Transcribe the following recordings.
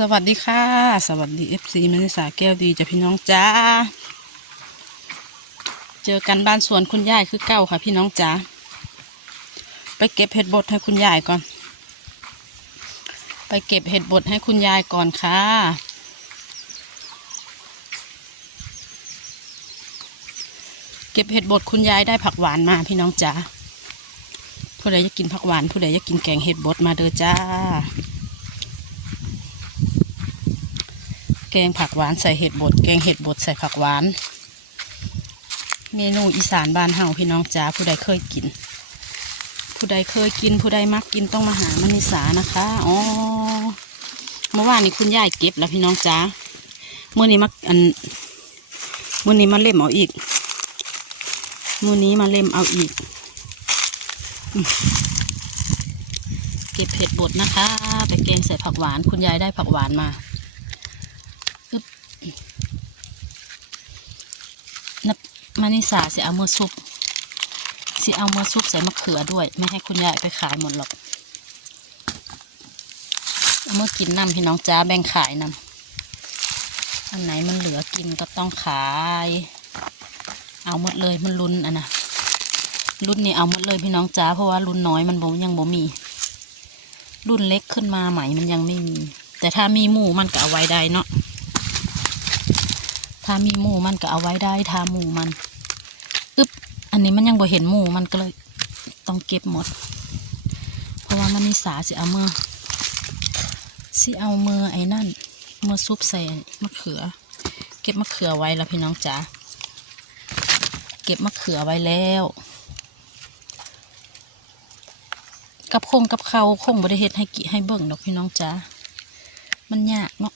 สวัสดีค่ะ สวัสดีเอฟซีมณิสาแก้วดีจ้ะพี่น้องจ้า เจอกันบ้านสวนคุณยายคือเก้าค่ะพี่น้องจ้า ไปเก็บเห็ดบดให้คุณยายก่อน ไปเก็บเห็ดบดให้คุณยายก่อนค่ะ เก็บเห็ดบดคุณยายได้ผักหวานมาพี่น้องจ้าผู้ใดจะกินผักหวาน ผู้ใดจะกินแกงเห็ดบดมาเด้อจ้า แกงผักหวานใส่เห็ดบด แกงเห็ดบดใส่ผักหวาน เมนูอีสานบ้านเฮาพี่น้องจ้าผู้ใดเคยกิน ผู้ใดเคยกิน ผู้ใดมักกินต้องมาหามนิสานะคะอ๋อเมื่อวานนี้คุณยายเก็บแล้วพี่น้องจ้าเมื่อนี้มาอันเมื่อนี้มาเล่มเอาอีกเมื่อนี้มาเล่มเอาอีก เก็บเห็ดบดนะคะ ไปแกงใส่ผักหวาน คุณยายได้ผักหวานมา นับมานิสาสิเอามือซุปสิเอามือซุปใส่มะเขือด้วย ไม่ให้คุณยายไปขายหมดหรอกเอามือกินน้ำพี่น้องจ้าแบ่งขายน้ำอันไหนมันเหลือกินก็ต้องขาย เอาหมดเลยมันรุนอะนะรุ่นนี้เอาหมดเลยพี่น้องจ้าเพราะว่ารุ่นน้อยมันบ่ยังบ่มี รุ่นเล็กขึ้นมาใหม่มันยังไม่มี แต่ถ้ามีหมูมันก็เอาไว้ได้เนาะ ถ้ามีหมูมันก็เอาไว้ได้ถ้าหมูมันอึ๊บอันนี้มันยังบ่เห็นหมูมันก็เลยต้องเก็บหมด เพราะว่ามันนิสาสิเอามือสิเอามือไอ้นั่นมือซุปใส่มะเขือ เก็บมะเขือไว้แล้วพี่น้องจ๋าเก็บมะเขือไว้แล้ว กับคงกับเขาคงบริเฮ็ดให้กิให้เบิ่งดอกพี่น้องจ๋ามันยากเนาะ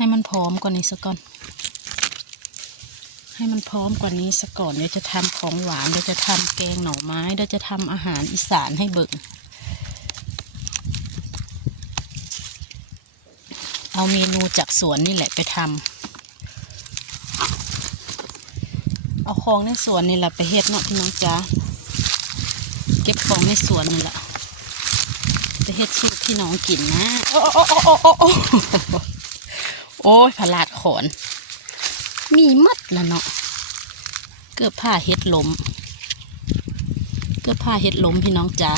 ให้มันพร้อมกว่านี้ซะก่อน ให้มันพร้อมกว่านี้ซะก่อนเดี๋ยวจะทำของหวานเดี๋ยวจะทำแกงหน่อไม้เดี๋ยวจะทำอาหารอีสานให้เบิ่งเอาเมนูจากสวนนี่แหละไปทำเอาของในสวนนี่แหละไปเฮ็ดเนาะพี่น้องจ้าเก็บของในสวนนี่แหละไปเฮ็ดสูตรพี่น้องกินนะโอ้โอ้โอ้โอ้ โอ้ยผลาดขอน มีมัดละเนาะ เกือบผ้าเฮ็ดลมเกือบผ้าเฮ็ดลมพี่น้องจ้า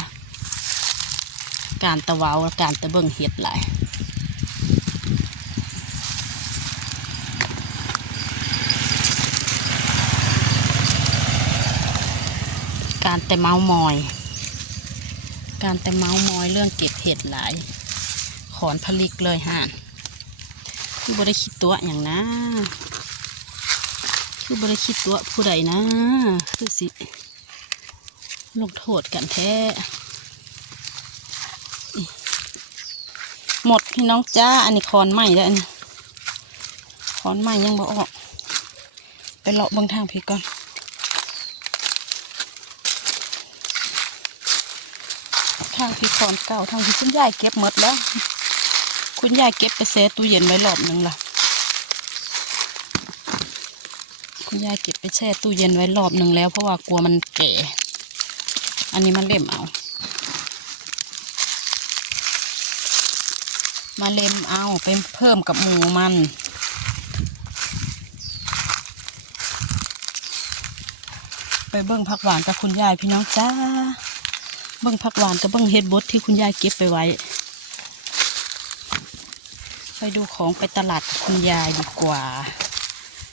การตะวาวการตะเบิ่งเฮ็ดหลายการแต่เมามอย การแต่เมามอยเรื่องเก็บเห็ดหลาย ขอนผลิกเลยห่าน คือบริคิดตัวอย่างนะคือบริคิดตัวผู้ใดนะ คือสิลงโทษกันแท้หมดพี่น้องจ้า อันนี้คอนใหม่แล้วอันนี้คอนใหม่ยังบ่ออก ไปเลาะบางทางพี่ก่อนทางพี่คอนเก่าทางพี่คุณยายเก็บหมดแล้ว คุณยายเก็บไปแช่ตู้เย็นไว้รอบหนึ่งล่ะ คุณยายเก็บไปแช่ตู้เย็นไว้รอบหนึ่งแล้วเพราะว่ากลัวมันแก่ อันนี้มันเล่มเอา มาเล็มเอาไปเพิ่มกับหมูมันไปเบิ้งผักหวานกับคุณยายพี่น้องจ้า เบิ้งผักหวานกับเบิ้งเฮ็ดบดที่คุณยายเก็บไปไว้ ไปดูของไปตลาดกับคุณยายดีกว่า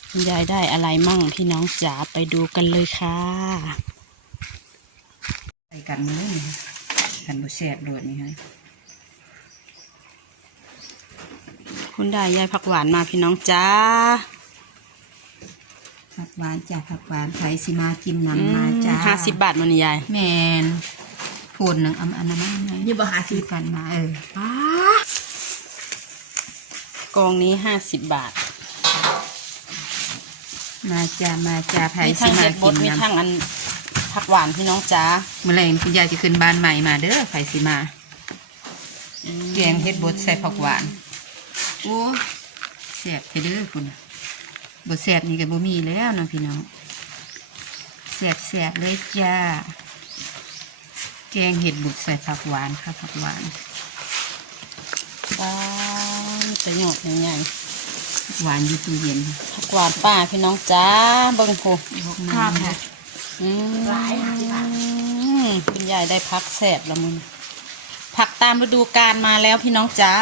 คุณยายได้อะไรมั่งพี่น้องจ๋าไปดูกันเลยค่ะใส่กันนี่กันบุแซ่บโดดนี่ฮะคุณได้ยายผักหวานมาพี่น้องจ้าผักหวานจ้าผักหวานไผสิมากินน้ำมาจ้าห้าสิบบาทมันยายแมนพูนหนึ่งอันอันนั้นไงนี่บ่หาสิซื้อกันมาเออ กองนี้ห้าสิบบาท มาจ้ามาจ้าไผมีสิทั้งมาเฮ็ดบกิดนมีน้ทั้งอันผักหวานพี่น้องจ้าำเมื่อไหรคุณยายจะขึ้นบ้านใหม่มาเด้อไผสิมาแกงเฮ็ดบดใส่ผักหวานโอ้แซ่บไปเด้อคุณบดแซ่บนี่ก็บ่มีแล้วเนาะพี่น้องแซ่บแซ่บเลยจ้า แกงเห็ดบุดใส่ผักหวานค่ะผักหวานป้า จะหยอดใหญ่หวานอยู่ตู้เย็นๆผักหวานป้าพี่น้องจ้าเบิ่งโหภาพค่ะอืมคุณยายได้พักแสบละมึงผักตามฤดูกาลมาแล้วพี่น้องจ้า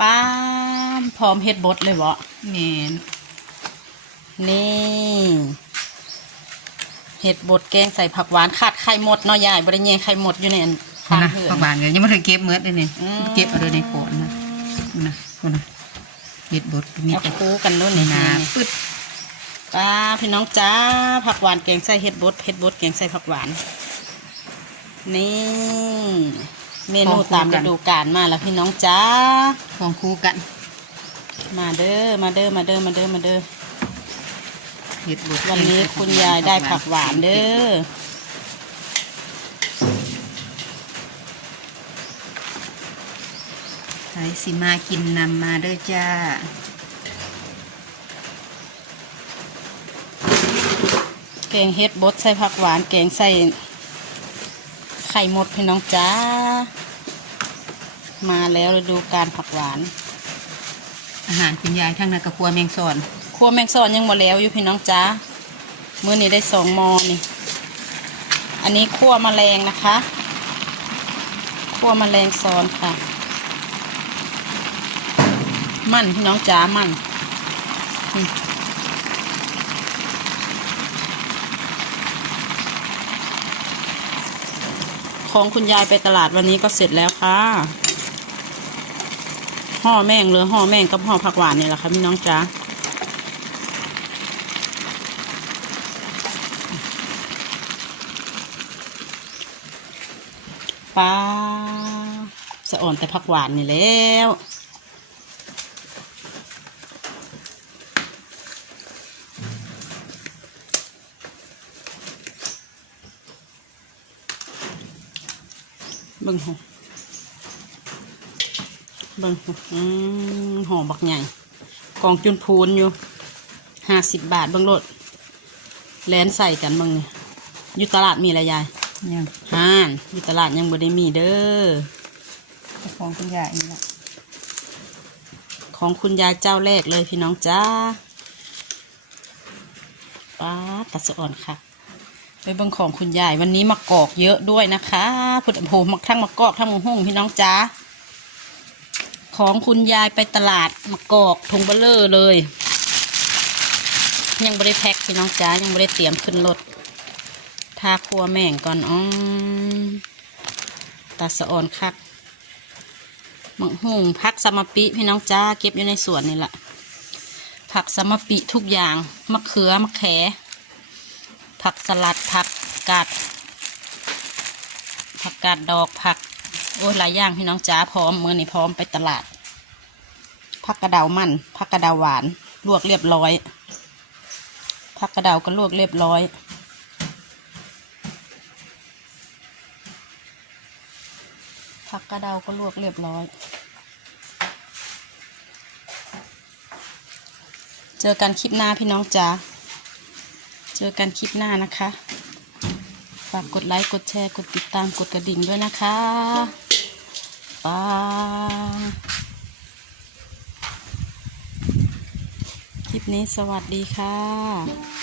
ป้ามพร้อมเฮ็ดบดเลยวะแมนนี่เห็ดบดแกงใส่ผักหวานขาดไข่หมดเนาะยายบริเยไข่หมดอยู่ในอันคนนะเหือผักหวานกันยังไม่ถึงเก็บเมื่อเลยเนี่ยอืม เก็บเอาเลยในโขนนะคนนะคนนะเห็ดบดมีเอาแต่คูกันด้วยในนี่นานะปึ๊ดป้าพี่น้องจ้าผักหวานแกงใส่เห็ดบดเห็ดบดแกงใส่ผักหวาน นี่ เมนูตามฤดูกาลมาแล้วพี่น้องจ้า ของคู่กันมาเด้อมาเด้อมาเด้อมาเด้อมาเด้อเห็ดบดวันนี้คุณยายได้ผักหวานเด้อ ใครสิมากินนำมาเด้อจ้า แกงเห็ดบดใส่ผักหวาน แกงใส่ไข่หมดพี่น้องจ้า มาแล้วฤดูการผักหวาน อาหารคุณยายทั้งนั้นกับครัวแมงซอนครัวแมงซอนยังหมดแล้วอยู่พี่น้องจ้ามื้อนี้ได้สองหมอนี่อันนี้คั่วแมลงนะคะคั่วแมลงซอนค่ะ มันพี่น้องจ้ามันของคุณยายไปตลาดวันนี้ก็เสร็จแล้วค่ะ ห่อแม่งเหลือห่อแม่งกับห่อผักหวานนี่แหละค่ะพี่น้องจ้าปลาสะอ่อนแต่ผักหวานนี่แล้ว บิ่งห่อเบิ่งห่ออืมห่อบักใหญ่กองจุนพูนอยู่ห้าสิบบาทเบิ่งรถแลนใส่กันเบิ่งนี่อยู่ตลาดมีอะไรยายยังห่านอยู่ตลาดยังบ่ได้มีเด้อของคุณยายนี่แหละของคุณยายเจ้าแรกเลยพี่น้องจ้าป้าดตัดสะอ่อนค่ะ ไปเบิ่งของคุณยายวันนี้มะกอกเยอะด้วยนะคะพุทธโภมักทั้งมะกอกทั้งมะหุ่งพี่น้องจ้าของคุณยายไปตลาดมะกอกถุงเบลเลอร์เลย ยังไม่ได้แพ็คพี่น้องจ้ายังไม่ได้เตรียมขึ้นรถทาครัวแม่งก่อนอ๋อตัดสะอ่อนคักมะฮุ่งผักสมปิพี่น้องจ้าเก็บอยู่ในสวนนี่แหละผักสมปิทุกอย่างมะเขือมะแข ผักสลัดผักกาดผักกาดดอกผัก โอ้ยหลายอย่างพี่น้องจ้าพร้อมมือนี่พร้อมไปตลาดผักกระเดามันผักกระเดาหวานลวกเรียบร้อยผักกระเดาก็ลวกเรียบร้อยผักกระเดาก็ลวกเรียบร้อย เจอกันคลิปหน้าพี่น้องจ๋า เจอกันคลิปหน้านะคะ ฝากกดไลค์ กดแชร์ กดติดตาม กดกระดิ่งด้วยนะคะบายคลิปนี้สวัสดีค่ะ